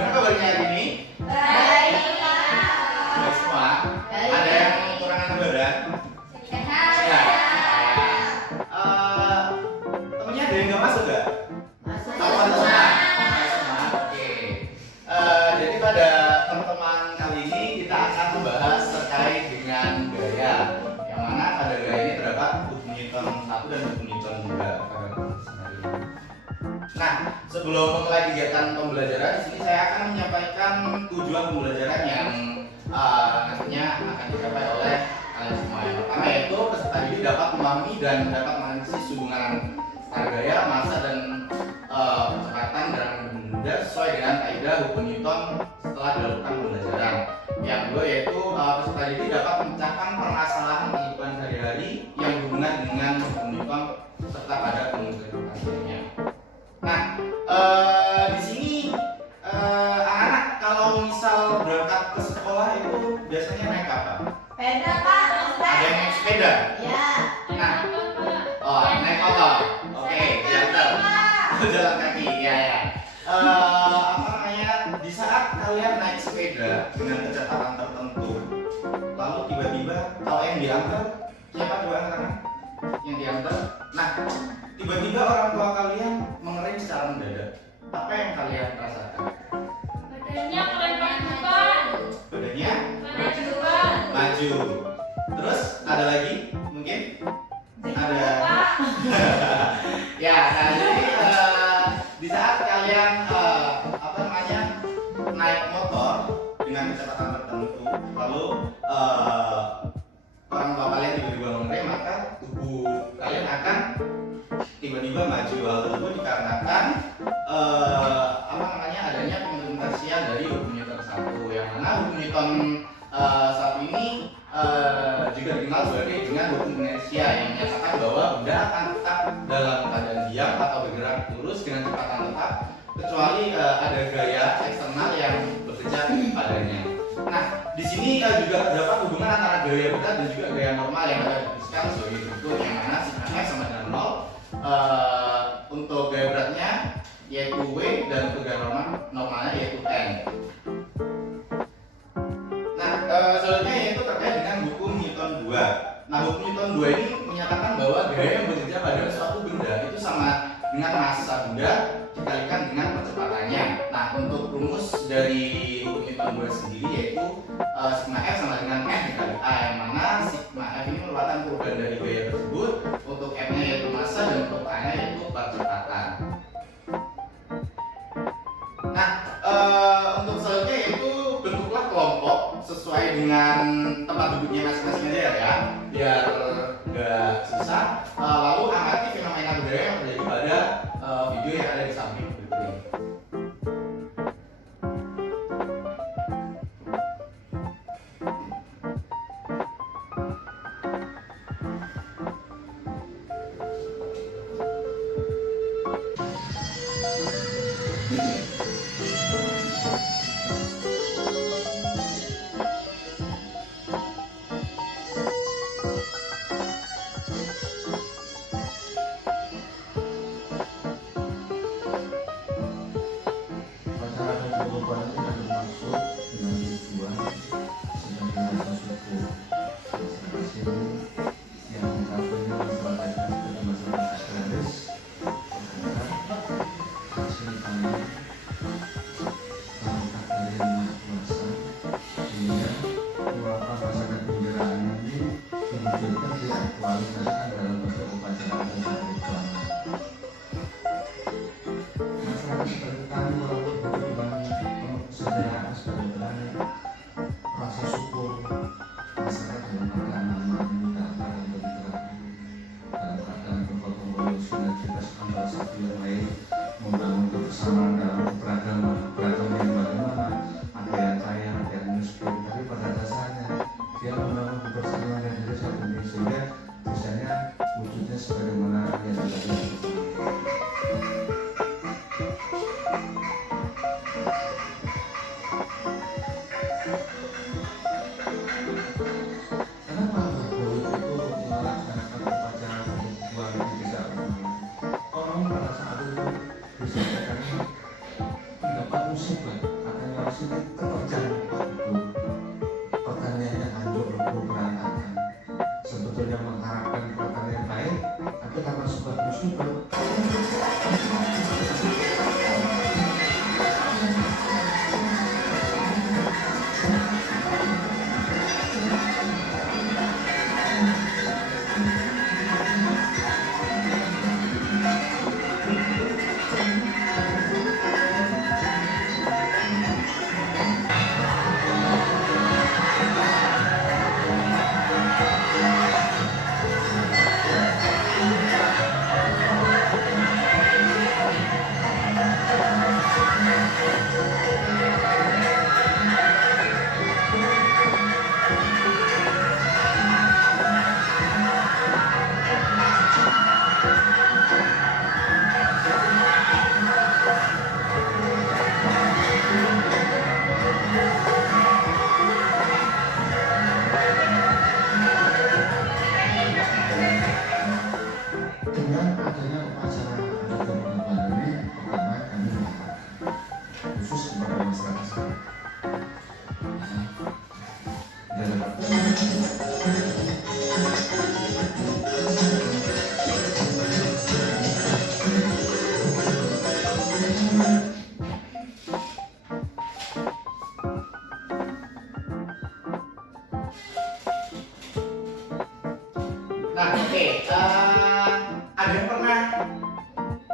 Gimana kabarnya hari ini? Baik. Baik semua. Ada yang kekurangan badan? Sehat. Sehat. Temennya ada yang nggak masuk nggak? Masuk. Masuk semua. Masuk semua. Oke. Jadi pada pertemuan kali ini kita akan membahas terkait dengan gaya. Yang mana pada gaya ini terdapat hukum Newton 1 dan hukum Newton 2 pada sehari ini. Nah, sebelum memulai kegiatan pembelajaran, di sini saya akan menyampaikan tujuan pembelajaran yang nantinya akan dicapai oleh kalian semua. Yang pertama yaitu peserta didik dapat memahami dan dapat menganalisis hubungan antara gaya, massa dan kecepatan dalam benda sesuai dengan kaidah hukum Newton setelah dilakukan pembelajaran. Yang kedua yaitu peserta didik dapat memecahkan permasalahan kehidupan sehari-hari yang berhubungan dengan hukum Newton serta pada pengujiannya. Nah, di sini anak-anak kalau misal berangkat ke sekolah itu biasanya naik apa? Sepeda, Pak. Ada yang naik sepeda? Ya. Nah, naik motor. Oke, jalan kaki. Ya. Apa namanya? Di saat kalian naik sepeda dengan kecepatan tertentu, lalu tiba-tiba kalau yang diantar siapa coba angkat? Yang diantar. Nah, tiba-tiba orang tua kalian mengerem secara mendadak. Apa yang kalian rasakan? Badannya kelempar depan. Badannya Maju depan. maju. Terus ada lagi mungkin? Ada. Ya, nah jadi di saat kalian apa namanya naik motor dengan kecepatan tertentu, lalu orang tua kalian tiba-tiba mengerem, maka tubuh kalian akan tiba-tiba maju. Hal tersebut dikarenakan apa namanya adanya pengimplementasian dari hukum Newton 1, yang mana hukum Newton 1 ini juga dikenal sebagai dengan hukum inersia yang menyatakan bahwa benda akan tetap dalam keadaan diam atau bergerak lurus dengan kecepatan tetap kecuali ada gaya eksternal yang bekerja padanya. Nah, di sini juga terdapat hubungan antara gaya berat dan juga gaya normal yang ada dituliskan sebagai berikut, yang mana sigma f sama dengan 0. Untuk gaya beratnya yaitu W dan untuk gaya normalnya yaitu N. Nah, selanjutnya yaitu terkait dengan hukum Newton 2. Nah, hukum Newton 2 ini menyatakan bahwa gaya yang bekerja pada suatu benda itu sama dengan massa benda dikalikan dengan kecepatannya. Nah, untuk rumus dari hukum Newton 2 sendiri yaitu sigma F sama dengan N dikali A, yang mana sigma F ini merupakan perubahan dari gaya tersebut, untuk F-nya yaitu massa dan untuk A-nya yaitu percepatan. Nah, untuk selanjutnya yaitu bentuklah kelompok sesuai dengan tempat duduknya masing-masing aja ya, biar nggak susah. Lalu amati fenomena budaya yang terjadi pada video yang ada di samping berikut ini.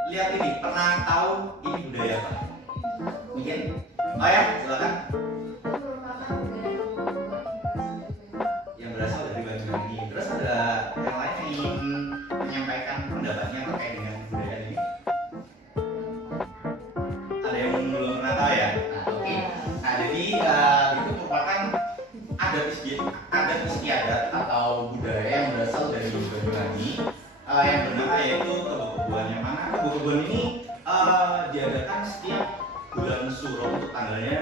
lihat ini, pernah tahu ini budaya apa? Mungkin? Oh ya, silakan. Yang berasal dari Banyuwangi. Terus ada yang lain yang ingin menyampaikan pendapatnya terkait dengan budaya ini? Ada yang belum pernah tahu ya? Nah, oke. Nah, jadi itu merupakan adat istiadat atau budaya yang berasal dari Banyuwangi yang bernama yaitu Kebo-Keboan. Yang mana Kebo-Keboan ini diadakan setiap bulan Suro, untuk tanggalnya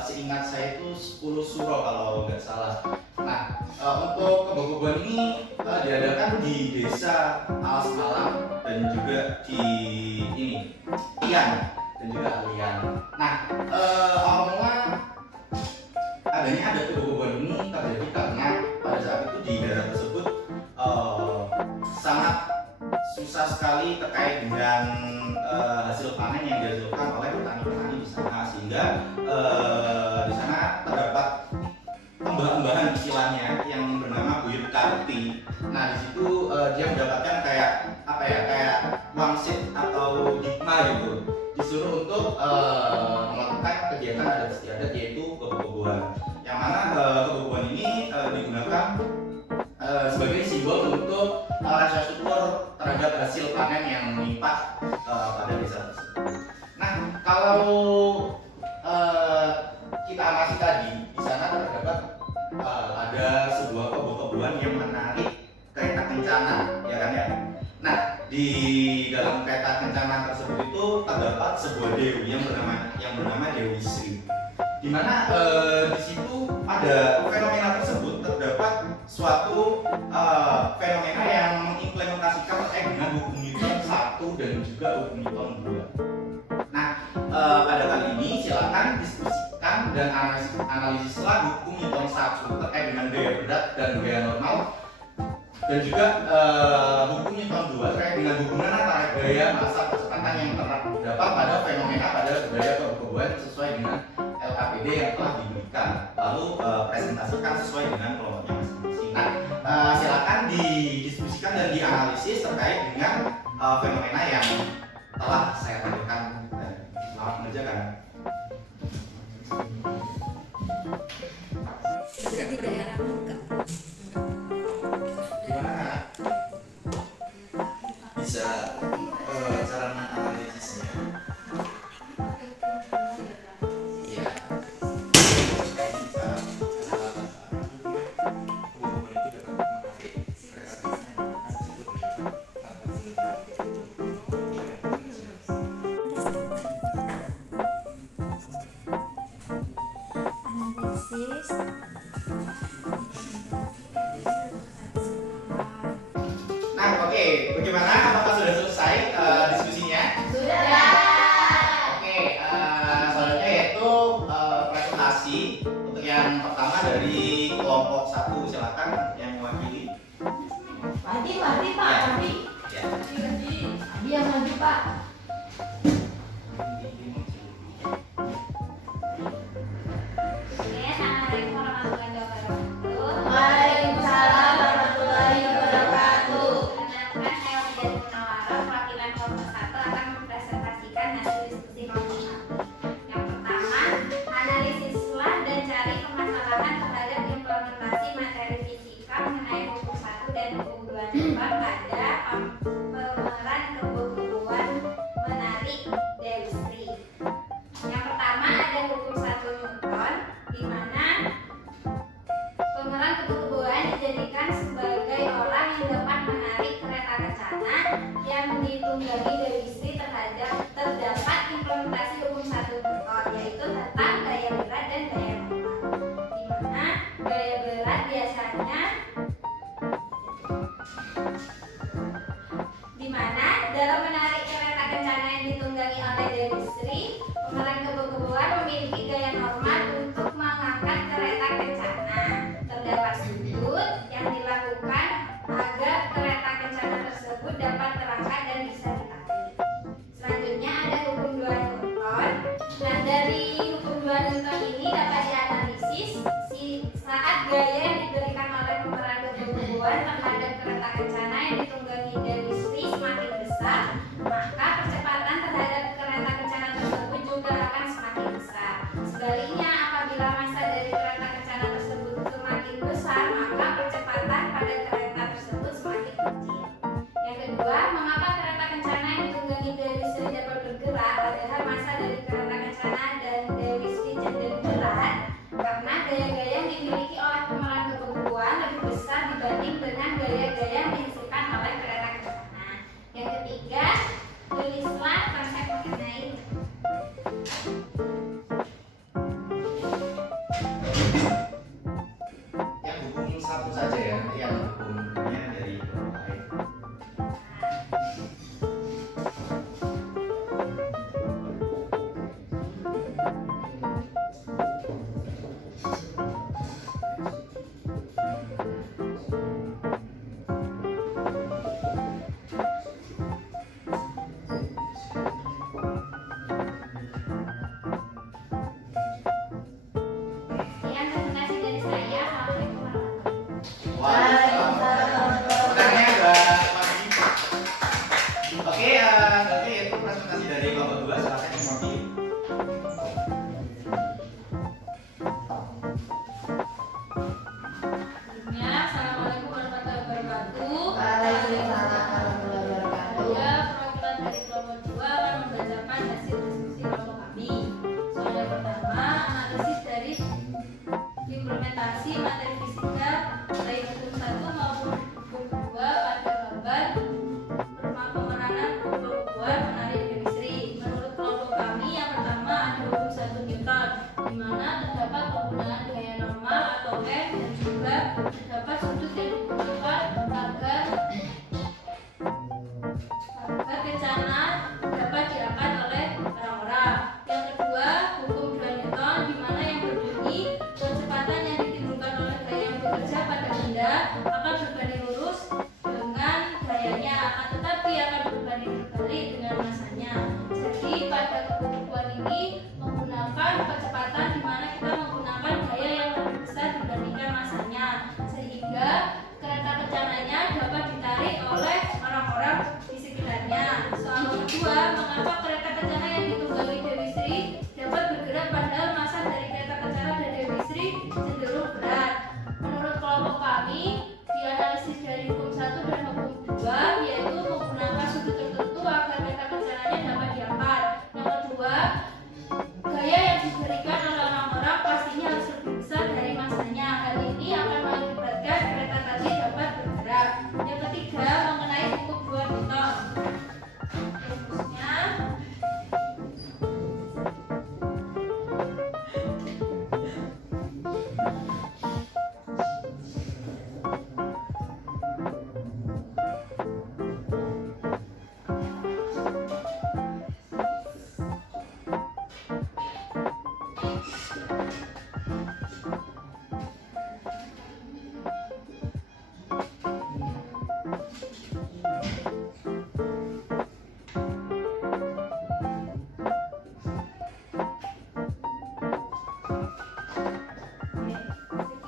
seingat saya itu 10 Suro kalau nggak salah. Nah, untuk Kebo-Keboan ini diadakan di desa Alas Malang dan juga di Lian dan juga Alian. Nah, awalnya adanya adat Kebo-Keboan ini terjadi karena pada saat itu di daerah tersebut sangat susah sekali terkait dengan hasil panen yang dihasilkan oleh petani-petani di sana, sehingga di sana terdapat embah-embahan istilahnya yang bernama buyut karti. Nah, di situ dia mendapatkan kayak apa ya, kayak wangsit atau hikmah gitu, disuruh untuk melakukan kegiatan adat istiadat yaitu Kebo-Keboan. Yang mana Kebo-Keboan ini digunakan sebagai simbol untuk rasa syukur terhadap hasil panen yang melimpah pada desa tersebut. Nah, kalau kita amati tadi, di sana terdapat ada sebuah Kebo-Keboan yang menarik kereta kencana, ya kan ya. Nah, di dalam kereta kencana tersebut itu terdapat sebuah dewi yang bernama Dewi Sri. Di mana di situ pada fenomena tersebut terdapat suatu fenomena yang mengimplementasikan terkait dengan hukum Newton 1 dan juga hukum Newton 2. Nah, pada kali ini silakan diskusikan dan analisislah hukum Newton 1 terkait dengan gaya berat dan gaya normal, dan juga hukum Newton 2 terkait dengan hubungan antara gaya, massa, kecepatan yang terdapat pada fenomena pada budaya Kebo-Keboan sesuai dengan LAPD yang telah diberikan, lalu presentasikan sesuai dengan kelompoknya masing-masing. Nah, silakan didiskusikan dan dianalisis terkait dengan fenomena yang telah saya tampilkan. Selamat mengerjakan. Di daerah muka. Gimana? Bisa cara menganalisisnya? Iya. Analisis. Nah, oke, bagaimana? Apakah sudah selesai diskusinya? Sudah. Oke, selanjutnya yaitu presentasi untuk yang pertama dari kelompok 1. Silakan yang mewakili. Adi, Pak, Adi. Ya. Adi yang maju, Pak. Assalamualaikum warahmatullahi wabarakatuh. Waalaikumsalam warahmatullahi wabarakatuh. Perkenalkan, saya Wida Munawara, perwakilan kelompok 1 akan mempresentasikan hasil diskusi kelompok 1. Yang pertama, analisislah dan cari permasalahan terhadap implementasi materi fisika mengenai hukum 1 dan hukum 2 Jepang pada pemeran Kebo-Keboan menarik Dewi Sri. Yang pertama ada hukum 1 Newton, di mana pemeran Kebo-Keboan dijadikan sebagai orang yang dapat menarik kereta kencana yang ditunggangi Dewi Sri terdapat implementasi hukum 1 Newton, yaitu tentang gaya berat dan gaya normal. Di mana gaya berat biasanya di mana dalam menarik kereta kencana yang ditunggangi oleh Dewi Sri, pemeran Kebo-Keboan memiliki gaya normal untuk mengangkat kereta kencana. Terdapat sudut yang dilakukan agar kereta kencana tersebut dapat terangkat dan bisa ditarik. Selanjutnya ada hukum 2 Newton. Nah, dari hukum 2 Newton ini dapat dianalisis saat gaya yang diberikan oleh pemeran Kebo-Keboan terhadap kereta kencana yang ditunggangi Dewi Sri semakin besar, Oke, oke, itu presentasi dari kelompok 2. Silakan dimulai. Assalamualaikum warahmatullahi wabarakatuh. Waalaikumsalam warahmatullahi wabarakatuh. Saya perwakilan dari kelompok 2 akan membacakan hasil diskusi kelompok kami. Soal yang pertama, analisis dari implementasi materi fisika baik hukum 1 maupun hukum 2 pada gambar rumah pemerangan pembukuan menarik Dewi Sri. Menurut kelompok kami, yang pertama ada hukum 1 Newton, di mana terdapat penggunaan gaya normal atau M, dan juga terdapat sudut yang dibutuhkan agar kencana dapat diangkat oleh orang-orang. Yang kedua, hukum 2 Newton, di mana yang berbunyi kecepatan yang ditimbulkan oleh gaya yang bekerja pada benda akan berbanding lurus dengan gayanya, akan tetapi akan berbanding terbalik dengan masanya. Jadi pada kebutuhan ini menggunakan kecepatan di mana kita menggunakan gaya yang lebih besar dibandingkan masanya, sehingga kereta kencananya dapat ditarik oleh orang-orang di sekitarnya. Soal nomor 2, mengapa kereta kencana yang ditunggangi Dewi Sri dapat bergerak padahal massa dari kereta kencana dan Dewi Sri cenderung berat? Menurut kelompok kami, dianalisis dari hukum 1 dan hukum 2, yaitu menggunakan sudut tertentu agar kereta kencananya dapat diangkat. Yang kedua, gaya yang diberikan oleh orang-orang pastinya harus lebih besar dari masanya. Hal ini akan mengakibatkan kereta tadi dapat bergerak. Yang ketiga, mengenai hukum 2 Newton. Rumusnya,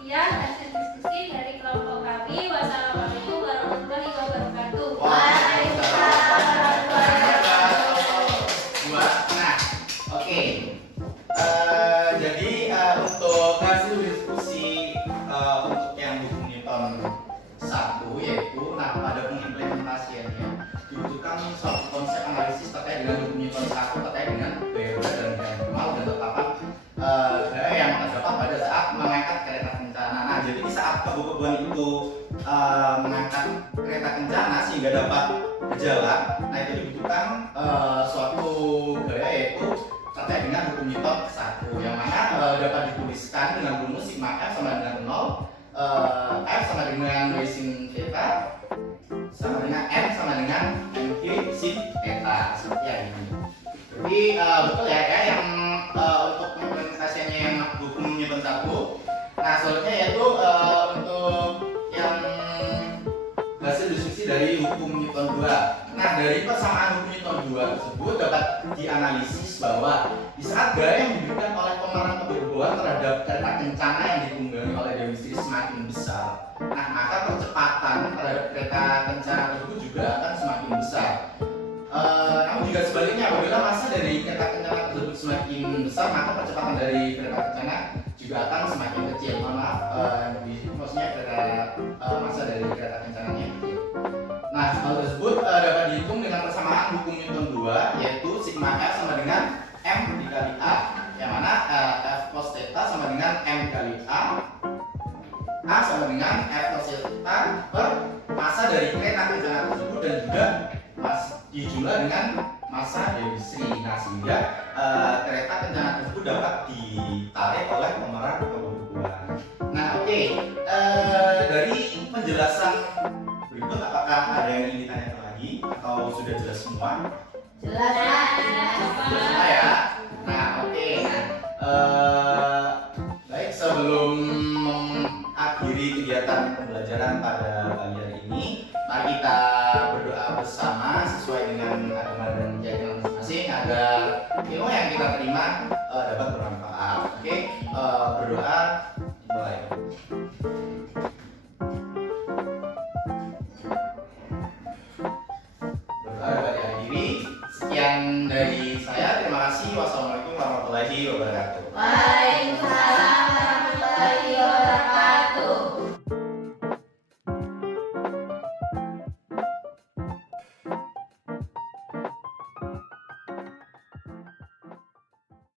sekian hasil diskusi dari kelompok kami. Wassalamualaikum warahmatullahi wabarakatuh. Waalaikumsalam warahmatullahi wabarakatuh. Dua. Nah, oke. Jadi untuk hasil diskusi untuk yang hukum Newton 1, yaitu pada pengimplementasiannya dibutuhkan suatu konsep analisis terkait dengan hukum Newton 1 terkait dengan gaya berat dan gaya normal dan tetapan gaya yang terdapat pada saat mengangkat kereta kencana. Nah, jadi di saat kebutuhan itu mengangkat kereta kencana sehingga dapat berjalan, nah itu dibutuhkan suatu gaya yaitu terkait dengan hukum Newton 1, yang mana dapat dituliskan dengan rumus sigma F sama dengan 0, F sama dengan W sin theta sama dengan M sama dengan MQ sin theta, seperti yang ini. Jadi betul ya yang untuk implementasinya yang hukum Newton 1. Nah, selanjutnya yaitu untuk yang hasil diskusi dari hukum Newton 2. Nah, dari persamaan hukum Newton 2 tersebut dapat dianalisis bahwa di saat gaya yang diberikan oleh pemeran keberbohan terhadap kereta kencana yang ditunggangi oleh Dewi Sri semakin besar, nah maka percepatan terhadap kereta kencana tersebut juga akan semakin besar. Namun juga sebaliknya, apabila massa dari kereta kencana tersebut semakin besar, maka percepatan dari kereta kencana juga akan semakin kecil. Mohon maaf, maksudnya massa dari kereta kencananya kecil. Nah, hal tersebut dapat dihitung dengan persamaan hukum Newton 2, yaitu sigma F sama dengan M dikali A, yang mana F cos theta sama dengan M dikali A sama dengan F cos theta per massa dari kereta kencana tersebut dan juga dijumlah dengan massa Dewi Sri. Nah, sehingga kereta kencana tersebut dapat ditarik oleh pemeran kebutuhan. Nah, oke. Dari penjelasan berikut, apakah ada yang ingin ditanyakan lagi atau sudah jelas semua? Jelas, Pak. Jelas ya. Nah, oke. Nah,